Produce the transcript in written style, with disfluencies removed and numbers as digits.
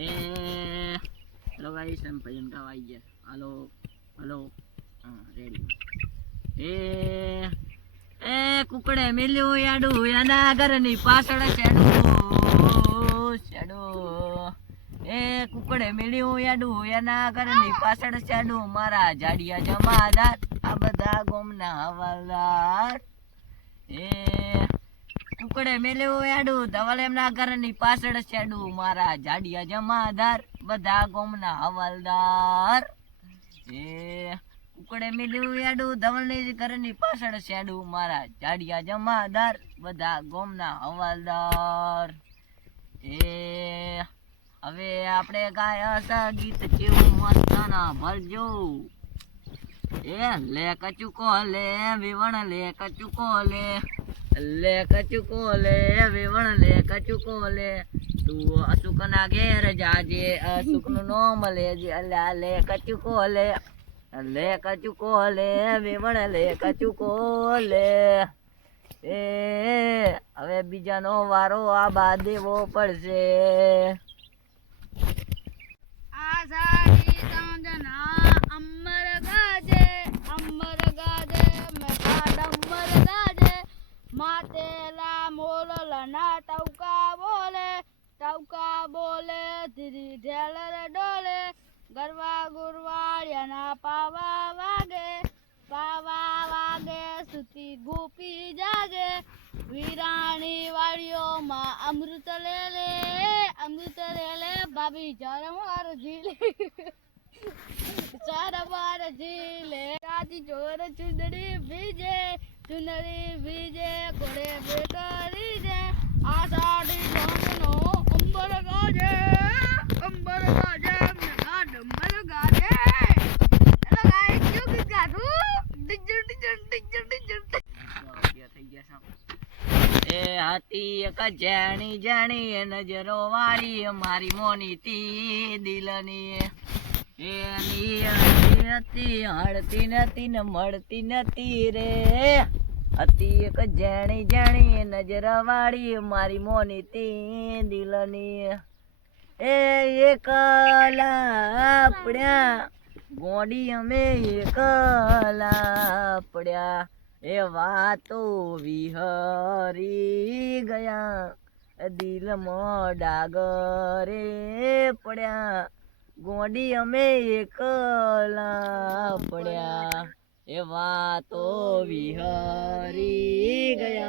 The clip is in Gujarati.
એ હેલો ગાઈસ એમ ભજન ગાવા આવી ગયા હાલો હાલો હા રેડી એ એ કુકડે મિલ્યું યાડું એના ઘરની પાછળ શેડો એ કુકડે મિલ્યું યાડું એના ઘરની પાછળ શેડો મારા જાડિયા જમાદાર આ બધા ગોમના હવાલદાર એ કુકડે મેલ્યું યાડું ધવલ એમના ઘરની પાછળ શેડું મારા જાડિયા જમાદાર બધા ગોમના હવાલદાર એ કુકડે મેલ્યું યાડું ધવલની ઘરની પાછળ શેડું મારા જાડિયા જમાદાર બધા ગોમના હવાલદાર એ હવે આપણે ગાયા ગીત કેવું મસ્ત ના ભરજો એ લે કચુકો લે વિવણ લે કચુકો લે કચુકો લે વિવણ લે કચુકો લે તું અસુક ના ઘેર જાજે અસુક નું નોમ લેજે અલ્યા લે કચુકો લે કચુકો લે વિવણ લે કચુકો લે એ હવે બીજાનો વારો આ બા દેવો પડશે આ સારી સાંજના અમર ગાજે મેઠા ડમર ગાજે માતેલા મોલના ટવકા બોલે ધીરી ઢેલર ડોલે ગરવા ગુરવાળિયાના પાવા વાગે સુતી ગોપી જાગે વીરાણી વાડીઓમાં અમૃત લેલે ભાભી ચારમાર ઝીલે રાતી ચોર ચુંદડી ભીજે ઘોડે બેકરી જે આ સાડી જામનો અંબર ગાજે મેઠા ડંબર ગાજે હેલો ગાઈસ ક્યું ગીત ગાધું એ હતી એક જાણી નજરો વાળી મારી મોની તી દિલની એની હતી હળતી નથી ને મળતી નથી રે હતી એક જાણી નજર વાળી મારી મોની તી દિલની એ એકલા પડ્યા ગોડી અમે એકલા પડ્યા એ વાતો વિહરી ગયા દિલમાં ડાગરે પડ્યા ગોડી અમે એકલા પડ્યા એ વાતો વિહરી ગયા